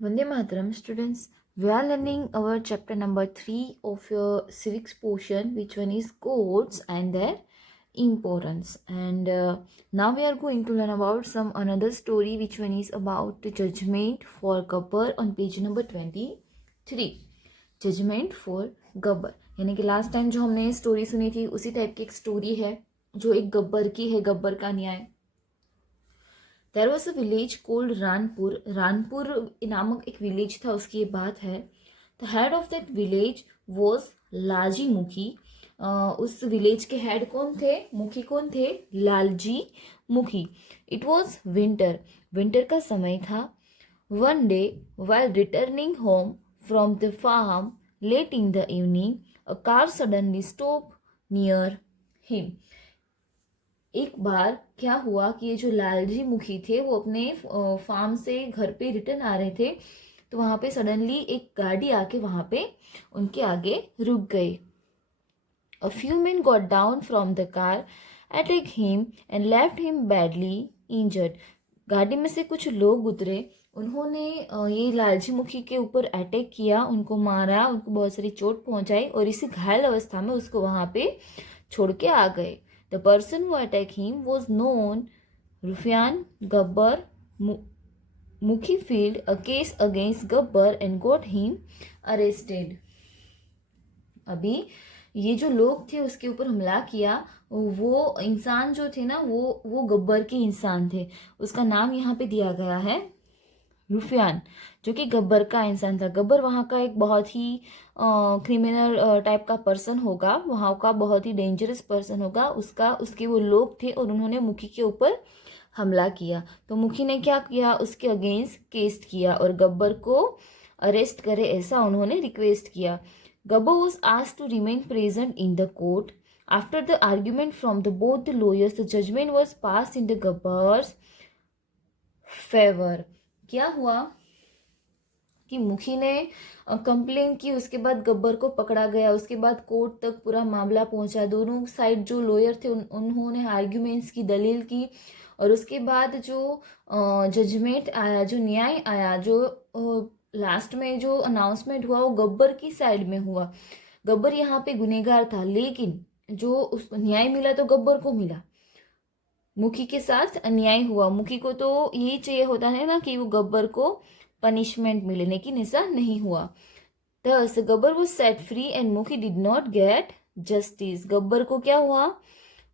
Vande Mataram students, we are learning our chapter number 3 of your civics portion, which one is codes and their importance. And now we are going to learn about some another story, which one is about the judgment for Gabbar on page number 23. Judgement for Gabbar, यानी कि last time जो हमने story सुनी थी उसी type की एक story है जो एक गब्बर की है, गब्बर का न्याय। There was a village cold Ranpur. Ranpur नामक एक विलेज था, उसकी ये बात है। The head of that village was Lalji मुखी। उस विलेज के हेड कौन थे, मुखी कौन थे, लालजी मुखी। इट वॉज विंटर, विंटर का समय था। One day while returning home from the farm late in the evening, a car suddenly stop near him. एक बार क्या हुआ कि ये जो लालजी मुखी थे वो अपने फार्म से घर पे रिटर्न आ रहे थे, तो वहां पे सडनली एक गाड़ी आके वहां पे उनके आगे रुक गई। A few men got down from the car, attacked him and left him badly injured. गाड़ी में से कुछ लोग उतरे, उन्होंने ये लालजी मुखी के ऊपर अटैक किया, उनको मारा, उनको बहुत सारी चोट पहुंचाई और इसी घायल अवस्था में उसको वहां पे छोड़ के आ गए। The person who attacked him was known Rufian Gabbar. Mukhi filed a case against Gabbar and got him arrested. अभी ये जो लोग थे उसके ऊपर हमला किया, वो इंसान जो थे ना वो गब्बर के इंसान थे। उसका नाम यहाँ पे दिया गया है रुफियान, जो कि गब्बर का इंसान था। गब्बर वहाँ का एक बहुत ही क्रिमिनल टाइप का पर्सन होगा, वहाँ का बहुत ही डेंजरस पर्सन होगा। उसके वो लोग थे और उन्होंने मुखी के ऊपर हमला किया। तो मुखी ने क्या किया, उसके अगेंस्ट केस किया और गब्बर को अरेस्ट करे ऐसा उन्होंने रिक्वेस्ट किया। Gabbar was asked to remain present in the court. After the argument from the both the lawyers, the judgment was pass in the Gabbar's favour. क्या हुआ कि मुखी ने कंप्लेन की, उसके बाद गब्बर को पकड़ा गया, उसके बाद कोर्ट तक पूरा मामला पहुंचा। दोनों साइड जो लॉयर थे उन्होंने आर्ग्यूमेंट्स की, दलील की, और उसके बाद जो जजमेंट आया, जो न्याय आया, जो लास्ट में जो अनाउंसमेंट हुआ वो गब्बर की साइड में हुआ। गब्बर यहाँ पे गुनहगार था, लेकिन जो उस न्याय मिला तो गब्बर को मिला, मुखी के साथ अन्याय हुआ। मुखी को तो यही चाहिए होता है ना कि वो गब्बर को पनिशमेंट मिले, लेकिन ऐसा नहीं हुआ। Thus, Gabbar was set free and मुखी did not get justice. Gabbar को क्या हुआ,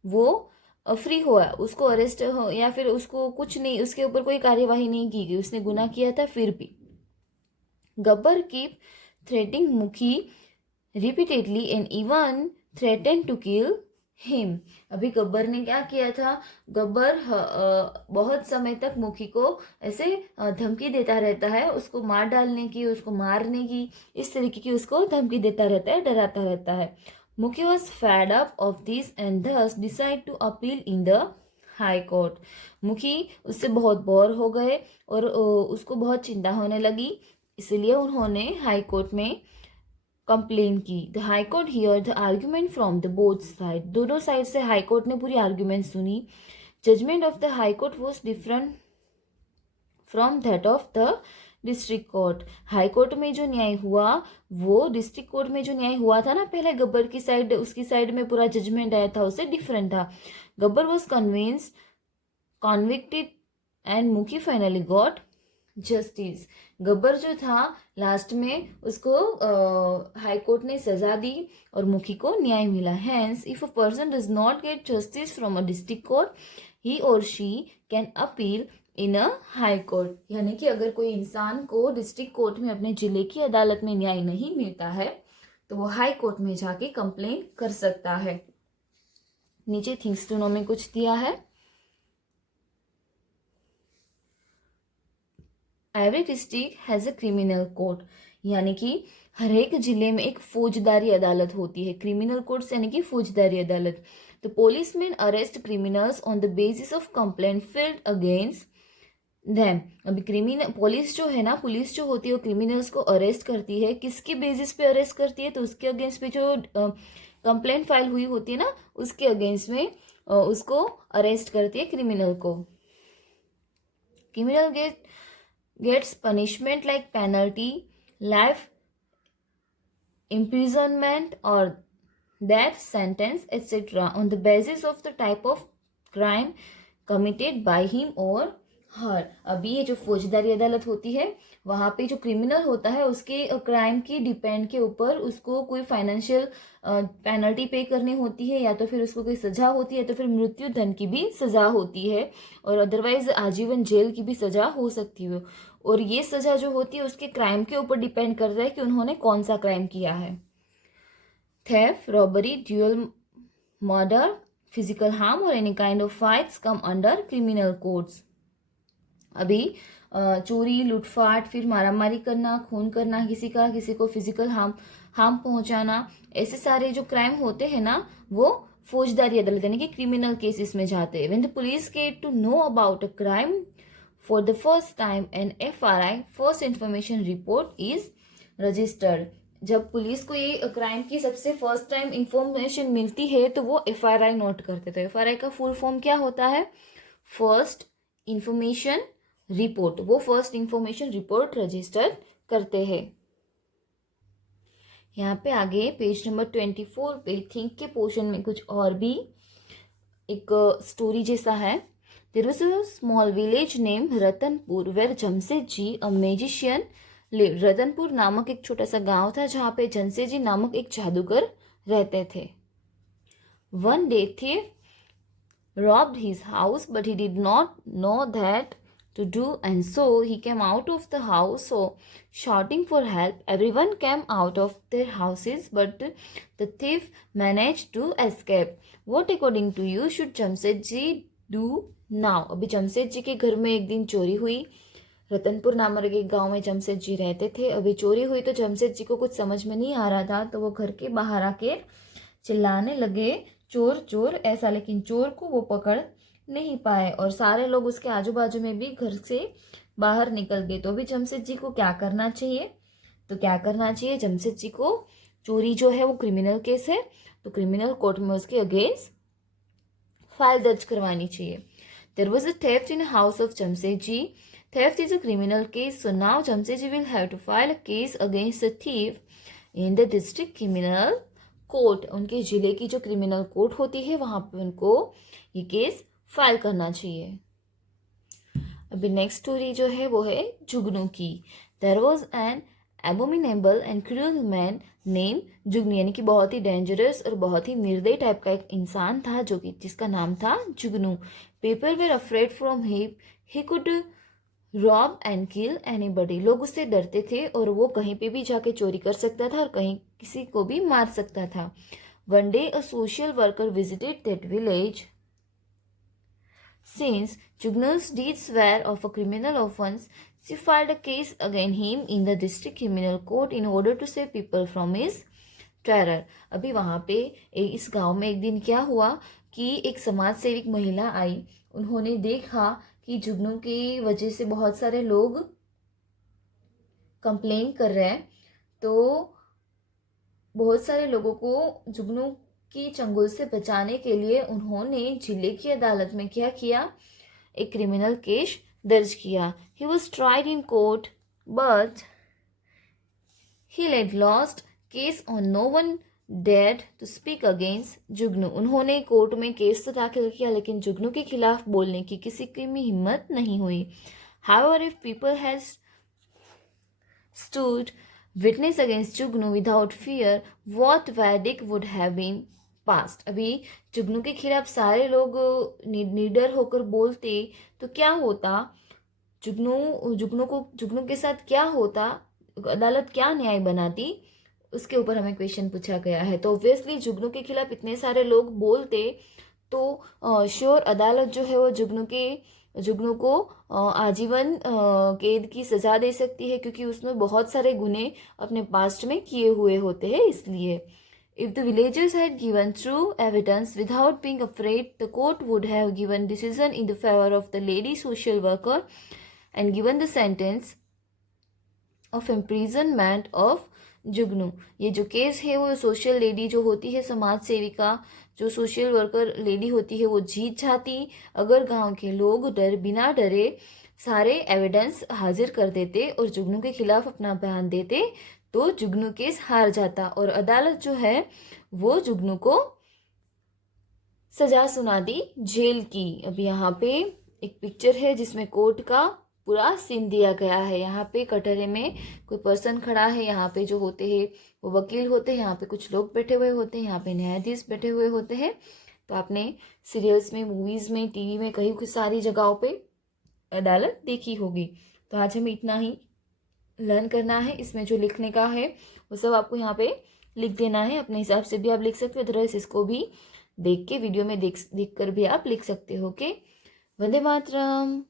वो फ्री हुआ, उसको अरेस्ट हो या फिर उसको कुछ नहीं, उसके ऊपर कोई कार्यवाही नहीं की गई, उसने गुनाह किया था फिर भी। Gabbar keep threatening Mukhi repeatedly and even threaten to kill him. अभी गब्बर ने क्या किया था, गब्बर बहुत समय तक मुखी को ऐसे धमकी देता रहता है, उसको मार डालने की, उसको मारने की, इस तरीके की उसको धमकी देता रहता है, डराता रहता है। Mukhi was fed up of this and thus decide to appeal in the high court. Mukhi उससे बहुत बोर हो गए और उसको बहुत चिंता होने लगी, इसलिए उन्होंने हाई कोर्ट में कंप्लेन की। The high court hear the argument from the both side. दोनों साइड से हाई कोर्ट ने पूरी आर्ग्यूमेंट सुनी। Judgement of the high court was different from that of the district court. High court में जो न्याय हुआ वो डिस्ट्रिक्ट कोर्ट में जो न्याय हुआ था ना पहले गब्बर की साइड, उसकी साइड में पूरा जजमेंट आया था, उससे डिफरेंट था। Gabbar was convinced, convicted and मुखी फाइनली गॉट जस्टिस। गब्बर जो था लास्ट में उसको हाई कोर्ट ने सजा दी और मुखी को न्याय मिला। Hence if a person does not get justice from a district court, he or she can appeal in a high court. यानी कि अगर कोई इंसान को डिस्ट्रिक्ट कोर्ट में, अपने जिले की अदालत में न्याय नहीं मिलता है तो वो हाई कोर्ट में जाके कंप्लेन कर सकता है। नीचे थिंग्स टू नो में कुछ दिया है। Every district has a criminal court, यानी कि हर एक जिले में एक फौजदारी अदालत होती है। क्रिमिनल कोर्ट यानी कि फौजदारी अदालत। The policeman arrest criminals on the basis of complaint field against them. अभी क्रिमिनल पुलिस जो है ना, पुलिस जो होती है वो क्रिमिनल्स को अरेस्ट करती है, किसके बेसिस पे अरेस्ट करती है, तो उसके अगेंस्ट पे जो कंप्लेंट फाइल हुई होती है ना उसके अगेंस्ट में उसको अरेस्ट करती है क्रिमिनल को। Criminal get gets punishment like penalty, life imprisonment or death sentence etc. on the basis of the type of crime committed by him or her. अभी ये जो फौजदारी अदालत होती है वहाँ पे जो क्रिमिनल होता है उसके क्राइम की डिपेंड के ऊपर उसको कोई फाइनेंशियल पेनल्टी पे करनी होती है, या तो फिर उसको कोई सजा होती है, तो फिर मृत्यु दंड की भी सजा होती है, और अदरवाइज आजीवन जेल की भी सजा हो सकती है। और ये सजा जो होती है उसके क्राइम के ऊपर डिपेंड करता है कि उन्होंने कौन सा क्राइम किया है। Theft, robbery, dual murder, physical harm और any kind of fights come under criminal codes. अभी चोरी, लूटफाट, फिर मारामारी करना, खून करना किसी को फिजिकल हार्म पहुंचाना, ऐसे सारे जो क्राइम होते हैं ना वो फौजदारी अदालत यानी कि क्रिमिनल केसेस में जाते हैं। When the police get to know about a crime for the first time an FRI, first information report is registered. जब पुलिस को ये क्राइम की सबसे फर्स्ट टाइम इंफॉर्मेशन मिलती है तो वो FRI नोट करते थे। FRI का फुल फॉर्म क्या होता है? First information report. वो फर्स्ट इंफॉर्मेशन रिपोर्ट रजिस्टर करते हैं। यहाँ पे आगे पेज नंबर 24 पे थिंक के पोर्शन में कुछ और भी एक स्टोरी जैसा है। There was a small village name Ratanpur where Jamshedji a magician live. Ratanpur नामक एक छोटा सा गांव था जहाँ पे जमशेदजी नामक एक जादूगर रहते थे। One day thief robbed his house, but he did not know that to do, and so he came out of the house, so shouting for help. Everyone came out of their houses, but the thief managed to escape. What according to you should Jamshedji do now? अभी जमशेदजी के घर में एक दिन चोरी हुई। रतनपुर नामक एक गांव में जमशेदजी रहते थे। अभी चोरी हुई तो जमशेदजी को कुछ समझ में नहीं आ रहा था, तो वो घर के बाहर आके चिल्लाने लगे चोर चोर ऐसा, लेकिन चोर को वो पकड़ नहीं पाए और सारे लोग उसके आजू बाजू में भी घर से बाहर निकल गए। तो अभी जमशेदजी को क्या करना चाहिए? जमशेदजी को चोरी जो है वो क्रिमिनल केस है, तो क्रिमिनल कोर्ट में उसके अगेंस्ट फाइल दर्ज करवानी चाहिए। There was a theft in house of Jamshedji. Theft is a criminal case, so now Jamshedji will have to file a case against the thief in the district criminal court. उनके जिले की जो criminal court होती है वहां पे उनको ये केस फाइल करना चाहिए। अभी नेक्स्ट स्टोरी जो है वो है जुगनू की। There was an abominable and cruel man name Jugnu, यानी कि बहुत ही डेंजरस और बहुत ही निर्दयी टाइप का एक इंसान था जो कि जिसका नाम था Jugnu. People were afraid from him, he could rob and kill anybody. लोग उससे डरते थे और वो कहीं पे भी जाके चोरी कर सकता था और कहीं किसी को भी मार सकता था। One day a social worker visited that village. Since Jugnu's deeds were of a criminal offense, she filed a case against him in the district criminal court in order to save people from his terror. अभी वहाँ पे इस गांव में एक दिन क्या हुआ कि एक समाज सेविक महिला आई। उन्होंने देखा कि जुगनू की वजह से बहुत सारे लोग कंप्लेन कर रहे हैं, तो बहुत सारे लोगों को जुगनू की चंगुल से बचाने के लिए उन्होंने जिले की अदालत में क्या किया? एक क्रिमिनल केस दर्ज किया। He was tried in court but he led lost case on no one डेड टू स्पीक अगेंस्ट जुगनू। उन्होंने कोर्ट में केस तो दाखिल किया लेकिन जुगनू के खिलाफ बोलने की किसी की भी हिम्मत नहीं हुई। However if people has stood witness against Jugnu without fear, what verdict would have been passed? अभी जुगनू के खिलाफ सारे लोग निडर होकर बोलते तो क्या होता? जुगनू के साथ क्या होता? अदालत क्या न्याय बनाती? उसके ऊपर हमें क्वेश्चन पूछा गया है। तो ऑब्वियसली जुगनू के खिलाफ इतने सारे लोग बोलते तो श्योर अदालत जो है वो जुगनू को आजीवन कैद की सजा दे सकती है, क्योंकि उसमें बहुत सारे गुने अपने पास्ट में किए हुए होते हैं। इसलिए if the villagers had given true evidence without being afraid, the court would have given decision in the favour of the lady social worker and given the sentence of imprisonment of जुगनू। ये जो case है वो social lady जो होती है, समाज सेविका जो सोशल वर्कर लेडी होती है, वो जीत जाती अगर गांव के लोग बिना डरे सारे एविडेंस हाजिर कर देते और जुगनू के खिलाफ अपना बयान देते तो जुगनू केस हार जाता और अदालत जो है वो जुगनू को सजा सुना दी जेल की। अब यहाँ पे एक पिक्चर है जिसमें कोर्ट का पूरा सीन दिया गया है। यहाँ पे कटहरे में कोई पर्सन खड़ा है, यहाँ पे जो होते हैं वो वकील होते हैं, यहाँ पे कुछ लोग बैठे हुए होते हैं, यहाँ पे न्यायाधीश बैठे हुए होते हैं। तो आपने सीरियल्स में, मूवीज में, टीवी में, कई सारी जगहों पे अदालत देखी होगी। तो आज हमें इतना ही लर्न करना है। इसमें जो लिखने का है वो सब आपको यहाँ पे लिख देना है। अपने हिसाब से भी आप लिख सकते हो, अदरवाइज इसको भी देख के वीडियो में देख कर भी आप लिख सकते हो। ओके, वंदे मातरम।